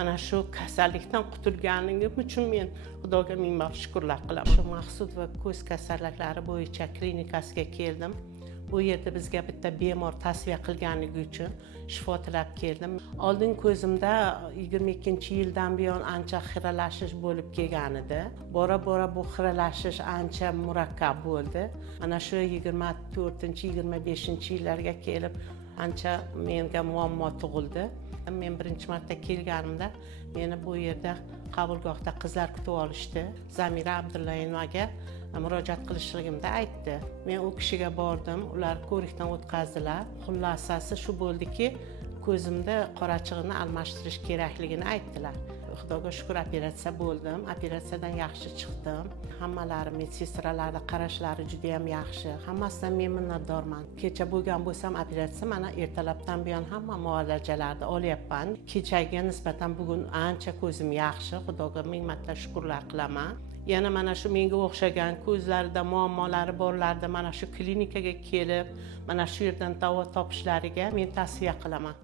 mana shu kasallikdan qutulganim uchun men Xudoga ming bor shukrlar qilaman. Shu maqsud va ko'z kasalliklari bo'yicha klinikasiga keldim. Bu yerda bizga bitta bemor tasfiya qilganligi uchun shifo tilab keldim. Oldin ko'zimda 22-yildan buyon ancha xiralashish bo'lib kelgan edi. Bora-bora bu xiralashish ancha murakkab bo'ldi. Mana shu 24-25-yillarga kelib ancha menga muammo tug'ildi. Men birinchi marta kelganimda meni bu yerda qabulgohda qizlar kutib olishdi. Zamira Abdullayevaga murojaat qilishligimda aytdi. Men u kishiga bordim, ular ko'rikdan o'tkazdilar. Xullasasi shu bo'ldiki, ko'zimda qorachig'ini almashtirish kerakligini aytdilar. Xudoga shukr, operatsiya bo'ldim. Operatsiyadan yaxshi chiqdim. Hammalari medsestralarning qarashlari juda ham yaxshi. Hammasidan men minnatdorman. Kecha bo'lgan bo'lsam operatsiya, mana ertalabdan buyon hamma muolajalarni olyapman. Kechaga nisbatan bugun ancha ko'zim yaxshi. Xudoga ming marta shukrlar qilaman. Yana mana shu menga o'xshagan ko'zlarida muammolari borlarda mana shu klinikaga kelib, mana shu yerdan davo topishlariga men tavsiya qilaman.